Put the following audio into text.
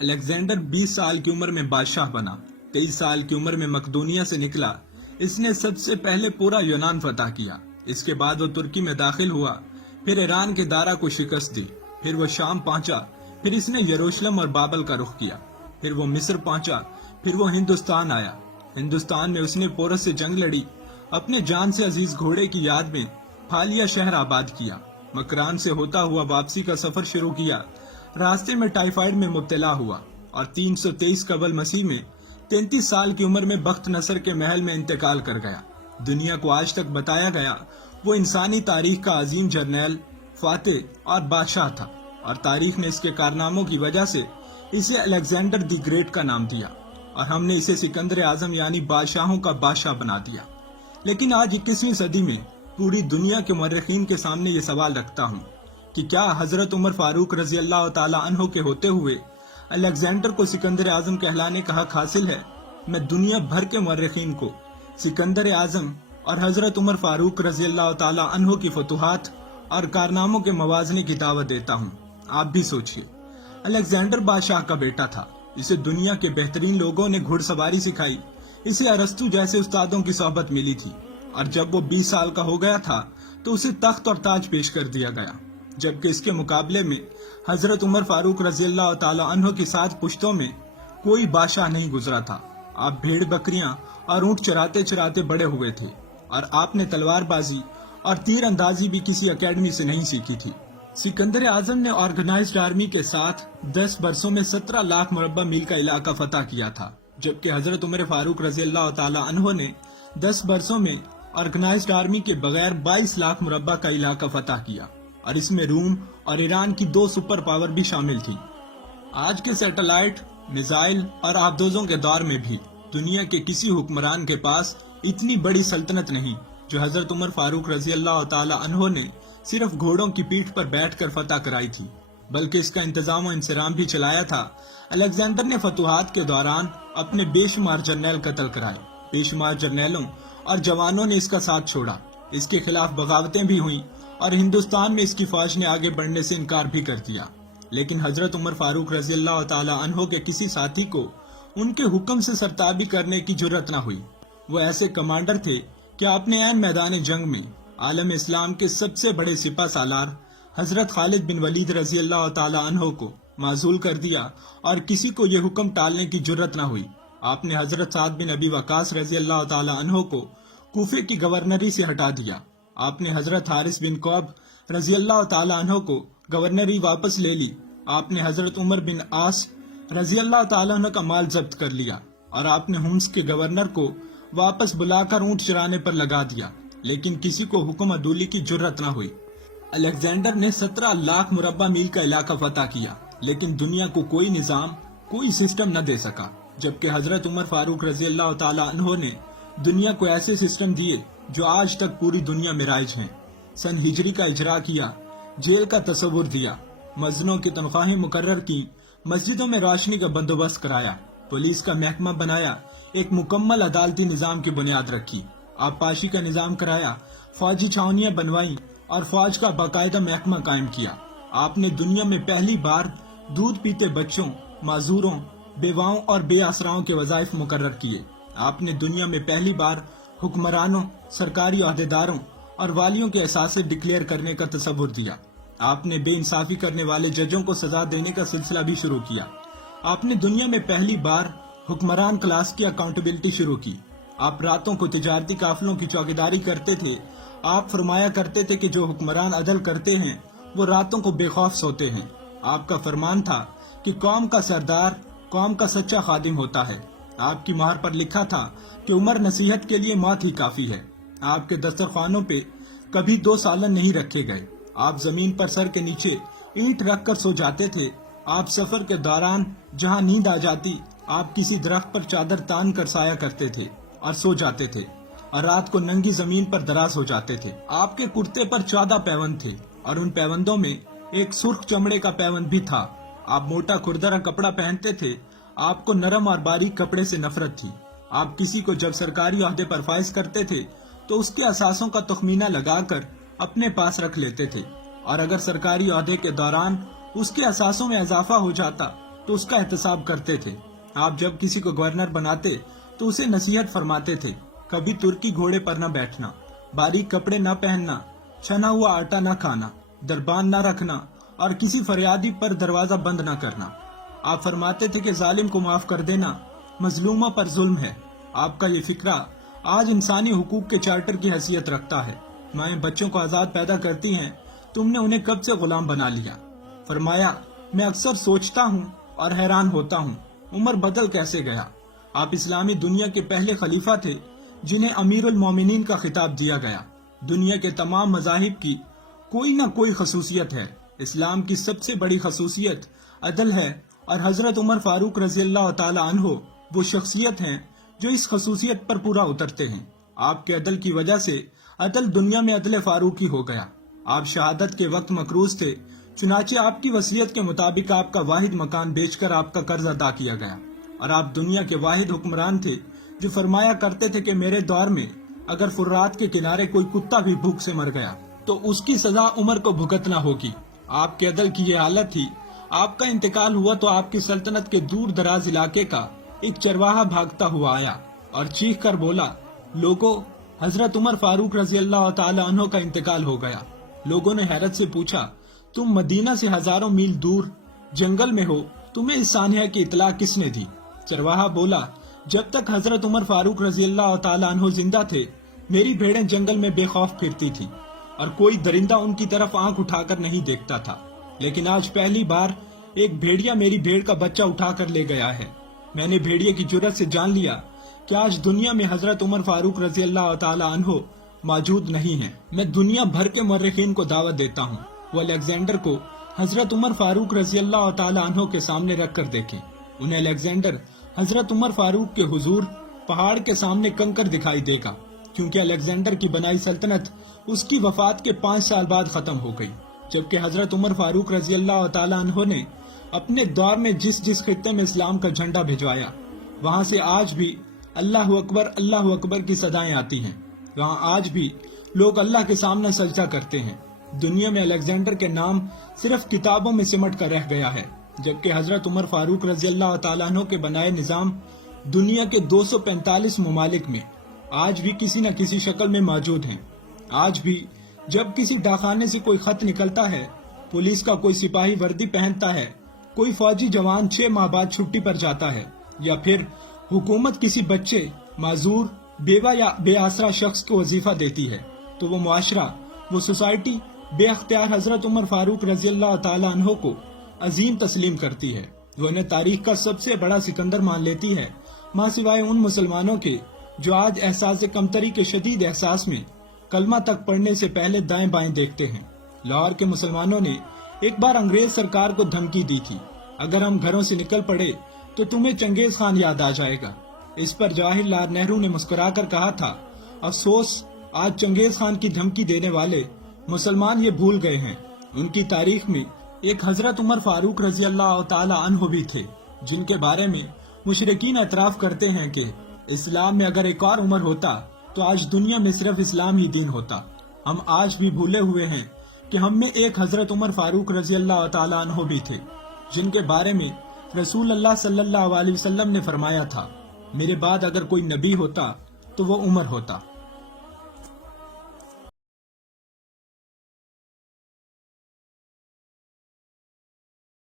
Alexander 20 साल की उम्र में बादशाह बना। 23 साल की उम्र में मकदूनिया से निकला। इसने सबसे पहले पूरा यूनान फतह किया। इसके बाद वो तुर्की में दाखिल हुआ, फिर ईरान के दारा को शिकस्त दी, फिर वो शाम पहुंचा, फिर इसने यरूशलेम और बाबल का रुख किया, फिर वो मिस्र पहुंचा, फिर वो हिंदुस्तान आया। हिंदुस्तान में उसने पोरस से जंग लड़ी, अपने जान से अजीज घोड़े की याद में फालिया शहर आबाद किया, मकरान से होता हुआ वापसी का सफर शुरू किया। रास्ते में टाइफाइड में मुब्तला हुआ और 323 कबल मसीह में 33 साल की उम्र में बख्त नसर के महल में इंतकाल कर गया। दुनिया को आज तक बताया गया वो इंसानी तारीख का अजीम जर्नैल, फातेह और बादशाह था, और तारीख ने इसके कारनामों की वजह से इसे अलेक्जेंडर द ग्रेट का नाम दिया और हमने इसे सिकंदर आजम यानी बादशाहों का बादशाह बना दिया। लेकिन आज 21वीं सदी में पूरी दुनिया के मुर्रिखीन के सामने ये सवाल रखता हूँ कि क्या हजरत उमर फारूक रजी अल्लाह ताला अन्हो के होते हुए अलेक्जेंडर को सिकंदर आजम कहलाने का हक हासिल है? मैं दुनिया भर के मुर्रिखीन को सिकंदर आजम और हजरत उमर फारूक रजी अल्लाह ताला अन्हो की फतूहात और कारनामों के मवाजने की दावत देता हूँ। आप भी सोचिए, अलेक्जेंडर बादशाह का बेटा था। इसे दुनिया के बेहतरीन लोगों ने घुड़सवारी सिखाई, इसे अरस्तु जैसे उस्तादों की सोहबत मिली थी, और जब वो 20 साल का हो गया था तो उसे तख्त और ताज पेश कर दिया गया। जबकि इसके मुकाबले में हजरत उमर फारूक रजी अल्लाह ताला अन्हो की 7 पुश्तों में कोई बादशाह नहीं गुजरा था। आप भेड़ बकरियां और ऊंट चराते चराते बड़े हुए थे, और आपने तलवारबाजी और तीर अंदाजी भी किसी एकेडमी से नहीं सीखी थी। सिकंदर आजम ने ऑर्गेनाइज्ड आर्मी के साथ 10 बरसों में 17 लाख मुरब्बा मील का इलाका फतह किया था, जबकि हजरत उमर फारूक रजी अल्लाह ताला अन्हो ने 10 बरसों में ऑर्गेनाइज्ड आर्मी के बगैर 22 लाख मुरब्बा का इलाका फतह किया, और इसमें रूम और ईरान की 2 सुपर पावर भी शामिल थी। आज के सैटेलाइट, मिसाइल और आबदोजों के दौर में भी दुनिया के किसी हुक्मरान के पास इतनी बड़ी सल्तनत नहीं जो हजरत उमर फारूक रजी अल्लाह ताला अन्हो ने सिर्फ घोड़ों की पीठ पर बैठकर फतह कराई थी, बल्कि इसका इंतजाम और इंसराम भी चलाया था। अलेक्जेंडर ने फतूहात के दौरान अपने बेशुमार जर्नैल कत्ल कराए। बेशुमार जर्नैलों और जवानों ने इसका साथ छोड़ा। इसके खिलाफ बगावतें भी हुई और हिंदुस्तान में इसकी फौज ने आगे बढ़ने से इनकार भी कर दिया। लेकिन हजरत उमर फारूक रजी अल्लाह ताला अन्हो के किसी साथी को उनके हुक्म से सरताबी करने की जुर्रत न हुई। वो ऐसे कमांडर थे कि आपने ऐन मैदान जंग में आलम इस्लाम के सबसे बड़े सिपा सालार हजरत खालिद बिन वलीद रजी अल्लाह ताला अन्हो को माजूल कर दिया, और किसी को ये हुक्म टालने की जुर्रत न हुई। आपने हजरत साद बिन अबी वकास रजी अल्लाह ताला अन्हो को कूफे की गवर्नरी से हटा दिया। आपने हजरत हारिस बिन कौब रजी अल्लाह ताला अन्हो को गवर्नरी वापस ले ली। आपने हजरत उमर बिन आस रजी अल्लाह ताला अन्हो का माल जब्त कर लिया, और आपने हुम्स के गवर्नर को वापस बुलाकर ऊंट चराने पर लगा दिया। लेकिन किसी को हुक्म अदूली की जुर्रत न हुई। अलेक्जेंडर ने 17 लाख मुरब्बा मील का इलाका फतह किया, लेकिन दुनिया को कोई निजाम, कोई सिस्टम न दे सका। जबकि हजरत उमर फारूक रजी अल्लाह ताला अन्हो ने दुनिया को ऐसे सिस्टम दिए जो आज तक पूरी दुनिया में राइज हैं। सन हिजरी का इजरा किया, जेल का तस्वुर दिया, मजनों की तनख्वाहें मुकर्रर की, मस्जिदों में रोशनी का बंदोबस्त कराया, पुलिस का महकमा बनाया, एक मुकम्मल अदालती निजाम की बुनियाद रखी, आबपाशी का निजाम कराया, फौजी छावनियां बनवाई और फौज का बाकायदा महकमा कायम किया। आपने दुनिया में पहली बार दूध पीते बच्चों, माजूरों, बेवाओं और बेआसराओं के वज़ाइफ मुकर्रर किए। आपने दुनिया में पहली बार हुक्मरानों, सरकारी अहदेदारों और वालियों के एहसासे डिक्लेयर करने का तस्वुर दिया। आपने बेइंसाफी करने वाले जजों को सजा देने का सिलसिला भी शुरू किया। आपने दुनिया में पहली बार हुक्मरान क्लास की अकाउंटेबिलिटी शुरू की। आप रातों को तिजारती काफिलों की चौकीदारी करते थे। आप फरमाया करते थे कि जो हुक्मरान अदल करते हैं वो रातों को बेखौफ सोते हैं। आपका फरमान था कि कौम का सरदार कौम का सच्चा खादिम होता है। आपकी मोहर पर लिखा था कि उम्र नसीहत के लिए मौत ही काफी है। आपके दस्तरखानों पे कभी 2 सालन नहीं रखे गए। आप जमीन पर सर के नीचे ईंट रख कर सो जाते थे। आप सफर के दौरान जहां नींद आ जाती, आप किसी दरख्त पर चादर तान कर साया करते थे और सो जाते थे, और रात को नंगी जमीन पर दराज हो जाते थे। आपके कुर्ते पर 14 पैबंद थे, और उन पैबंदों में एक सुर्ख चमड़े का पैबंद भी था। आप मोटा खुरदरा कपड़ा पहनते थे। आपको नरम और बारीक कपड़े से नफरत थी। आप किसी को जब सरकारी ओहदे पर फाइज करते थे तो उसके असासों का तखमीना लगाकर अपने पास रख लेते थे, और अगर सरकारी ओहदे के दौरान उसके असासों में इजाफा हो जाता تو اس کا احتساب کرتے تھے۔ آپ جب کسی کو گورنر بناتے تو اسے نصیحت فرماتے تھے، کبھی ترکی گھوڑے پر نہ بیٹھنا، باریک کپڑے نہ پہننا، چھنا ہوا آٹا نہ کھانا، دربان نہ رکھنا اور کسی فریادی پر دروازہ بند نہ کرنا۔ آپ فرماتے تھے کہ ظالم کو معاف کر دینا مظلوموں پر ظلم ہے۔ آپ کا یہ فکرہ آج انسانی حقوق کے چارٹر کی حیثیت رکھتا ہے۔ مائیں بچوں کو آزاد پیدا کرتی ہیں، تم نے انہیں کب سے غلام بنا لیا؟ فرمایا، میں اکثر سوچتا ہوں اور حیران ہوتا ہوں، عمر بدل کیسے گیا؟ آپ اسلامی دنیا کے پہلے خلیفہ تھے جنہیں امیر المومنین کا خطاب دیا گیا۔ دنیا کے تمام مذاہب کی کوئی نہ کوئی خصوصیت ہے، اسلام کی سب سے بڑی خصوصیت عدل ہے، اور حضرت عمر فاروق رضی اللہ تعالی عنہ وہ شخصیت ہیں جو اس خصوصیت پر پورا اترتے ہیں۔ آپ کے عدل کی وجہ سے عدل دنیا میں عدل فاروقی ہو گیا۔ آپ شہادت کے وقت مقروض تھے، چنانچہ آپ کی وصیت کے مطابق آپ کا واحد مکان بیچ کر آپ کا قرض ادا کیا گیا، اور آپ دنیا کے واحد حکمران تھے جو فرمایا کرتے تھے کہ میرے دور میں اگر فرات کے کنارے کوئی کتا بھی بھوک سے مر گیا تو اس کی سزا عمر کو بھگتنا ہوگی۔ آپ کے عدل کی یہ حالت تھی۔ آپ کا انتقال ہوا تو آپ کی سلطنت کے دور دراز علاقے کا ایک چرواہا بھاگتا ہوا آیا اور چیخ کر بولا، لوگوں، حضرت عمر فاروق رضی اللہ تعالی عنہ کا انتقال ہو گیا۔ لوگوں نے حیرت سے پوچھا، تم مدینہ سے ہزاروں میل دور جنگل میں ہو، تمہیں اس سانحہ کی اطلاع کس نے دی؟ چرواہا بولا، جب تک حضرت عمر فاروق رضی اللہ تعالی عنہ زندہ تھے، میری بھیڑیں جنگل میں بے خوف پھرتی تھی اور کوئی درندہ ان کی طرف آنکھ اٹھا کر نہیں دیکھتا تھا، لیکن آج پہلی بار ایک بھیڑیا میری بھیڑ کا بچہ اٹھا کر لے گیا ہے۔ میں نے بھیڑیے کی جرت سے جان لیا کہ آج دنیا میں حضرت عمر فاروق رضی اللہ تعالی عنہ موجود نہیں ہیں۔ میں دنیا بھر کے مورخین کو دعوت دیتا ہوں وہ الیگزینڈر کو حضرت عمر فاروق رضی اللہ تعالی عنہ کے سامنے رکھ کر دیکھیں۔ انہیں الیگزینڈر حضرت عمر فاروق کے حضور پہاڑ کے سامنے کنکر دکھائی دے گا، کیونکہ الیگزینڈر کی بنائی سلطنت اس کی وفات کے 5 سال بعد ختم ہو گئی، جبکہ حضرت عمر فاروق رضی اللہ تعالی عنہ نے اپنے دور میں جس خطے میں اسلام کا جھنڈا بھجوایا، وہاں سے آج بھی اللہ اکبر کی صدائیں آتی ہیں۔ وہاں آج بھی لوگ اللہ کے سامنے سجدہ کرتے ہیں۔ دنیا میں الیگزینڈر کے نام صرف کتابوں میں سمٹ کر رہ گیا ہے، جبکہ حضرت عمر فاروق رضی اللہ تعالیٰ عنہ کے بنائے نظام دنیا کے 245 ممالک میں آج بھی کسی نہ کسی شکل میں موجود ہیں۔ آج بھی جب کسی ڈاکخانے سے کوئی خط نکلتا ہے، پولیس کا کوئی سپاہی وردی پہنتا ہے، کوئی فوجی جوان 6 ماہ بعد چھٹی پر جاتا ہے، یا پھر حکومت کسی بچے، معذور، بیوہ یا بے آسرا شخص کو وظیفہ دیتی ہے، تو وہ معاشرہ، وہ سوسائٹی بے اختیار حضرت عمر فاروق رضی اللہ تعالیٰ عنہ کو عظیم تسلیم کرتی ہے۔ وہ انہیں تاریخ کا سب سے بڑا سکندر مان لیتی ہے، ماں سوائے ان مسلمانوں کے جو آج احساس کمتری کے شدید احساس میں کلمہ تک پڑھنے سے پہلے دائیں بائیں دیکھتے ہیں۔ لاہور کے مسلمانوں نے ایک بار انگریز سرکار کو دھمکی دی تھی، اگر ہم گھروں سے نکل پڑے تو تمہیں چنگیز خان یاد آ جائے گا۔ اس پر جواہر لال نہرو نے مسکرا کر کہا تھا، افسوس آج چنگیز خان کی دھمکی دینے والے مسلمان یہ بھول گئے ہیں، ان کی تاریخ میں ایک حضرت عمر فاروق رضی اللہ تعالی عنہ بھی تھے، جن کے بارے میں مشرکین اعتراف کرتے ہیں کہ اسلام میں اگر ایک اور عمر ہوتا تو آج دنیا میں صرف اسلام ہی دین ہوتا۔ ہم آج بھی بھولے ہوئے ہیں کہ ہم میں ایک حضرت عمر فاروق رضی اللہ تعالی عنہ بھی تھے، جن کے بارے میں رسول اللہ صلی اللہ علیہ وسلم نے فرمایا تھا، میرے بعد اگر کوئی نبی ہوتا تو وہ عمر ہوتا۔